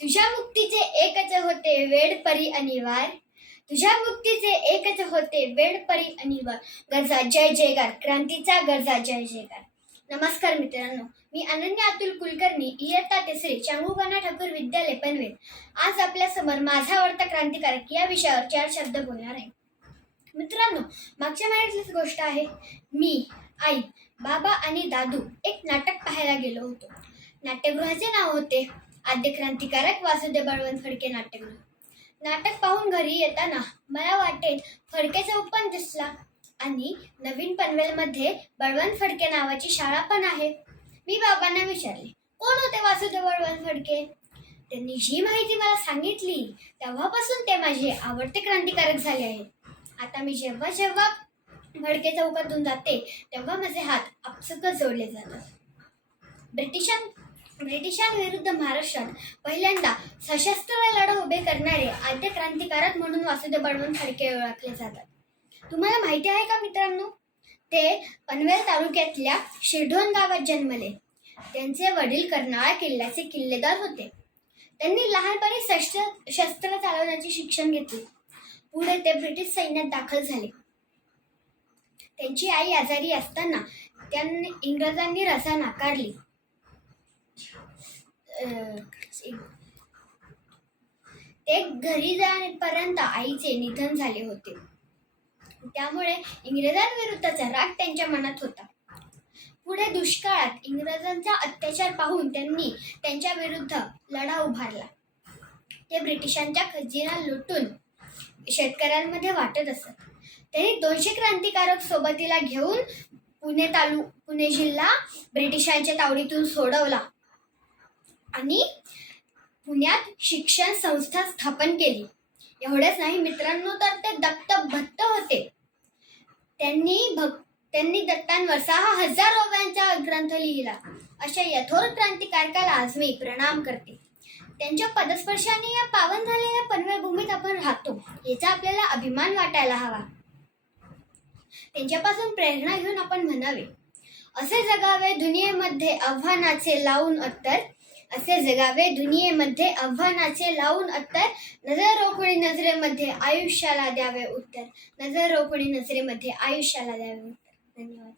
तुझ्या मुक्तीचे एकच होते वेड परी अनिवार. तुझ्या मुक्तीचे एकच होते वेड परी अनिवार. गरजा जय जयकार. क्रांतीचा गरजा जय जयकार. नमस्कार मित्रांनो मी अनन्या अतुल कुलकर्णी इयत्ता तिसरी चांगुबाना ठाकूर विद्यालय पनवेल. आज आपल्यासमोर माझा आवडता क्रांतिकारक या विषयावर चार शब्द बोलणार आहे. मित्रांनो मागच्या महिन्यातलीच गोष्ट आहे. मी आई बाबा आणि दादू एक नाटक पाहायला गेलो होतो. नाट्यगृहाचे नाव होते आद्य क्रांतिकारक वासुदेव बळवंत फडके नाट्यगृह. नाटक पाहून घरी येताना मला वाटेल फडकेचा उपन दिसला आणि नवीन पनवेलमध्ये बळवंत फडके नावाची शाळा पण आहे. मी बाबांना विचारले कोण होते वासुदेव बळवंत फडके? त्यांनी जी माहिती मला सांगितली तेव्हापासून ते माझे आवडते क्रांतिकारक झाले आहेत. आता मी जेव्हा जेव्हा फडके चौकातून जाते तेव्हा माझे हात आपसुकच जोडले जातात. ब्रिटिशां ब्रिटिशांविरुद्ध महाराष्ट्रात पहिल्यांदा सशस्त्र लढा उभे करणारे आद्य क्रांतिकारक म्हणून वासुदेव बळवंत फडके ओळखले जातात. तुम्हाला माहिती आहे का मित्रांनो? ते पनवेल तालुक्यातल्या शिरढोण गावात जन्मले. त्यांचे वडील कर्नाळा किल्ल्याचे किल्लेदार होते. त्यांनी लहानपणी शस्त्र शस्त्र चालवण्याचे शिक्षण घेतले. पुढे ते ब्रिटिश सैन्यात दाखल झाले. त्यांची आई आजारी असताना त्यांनी इंग्रजांनी रसा नाकारली ते घरी जाण्यापर्यंत आईचे निधन झाले होते. त्यामुळे इंग्रजांविरुद्धचा राग त्यांच्या मनात होता. पुढे दुष्काळात इंग्रजांचा अत्याचार पाहून त्यांनी त्यांच्या विरुद्ध लढा उभारला. ते ब्रिटिशांच्या खजिना लुटून शेतकऱ्यांमध्ये वाटत असत. त्यांनी दोनशे क्रांतिकारक सोबतीला घेऊन पुणे तालु पुणे जिल्हा ब्रिटिशांच्या तावडीतून सोडवला. आणि पुण्यात शिक्षण संस्था स्थापन केली. एवढेच नाही मित्रांनो तर ते दत्त भक्त होते. त्यांनी भक् त्यांनी दत्तांवर सहा हजार ओव्यांचा ग्रंथ लिहिला. अशा यथोर क्रांतिकारकाला आज मी प्रणाम करते. त्यांच्या पदस्पर्शाने या पावन झालेल्या पनवेल भूमीत आपण राहतो. याचा आपल्याला अभिमान वाटायला हवा. त्यांच्यापासून प्रेरणा घेऊन आपण म्हणावे. असे जगावे दुनियेमध्ये आव्हानाचे लावून अत्तर असे जगावे. दुनियेमध्ये आव्हानाचे लावून अत्तर नजर रोखणी नजरेमध्ये आयुष्याला द्यावे उत्तर. नजर रोखणी नजरेमध्ये आयुष्याला द्यावे उत्तर. धन्यवाद.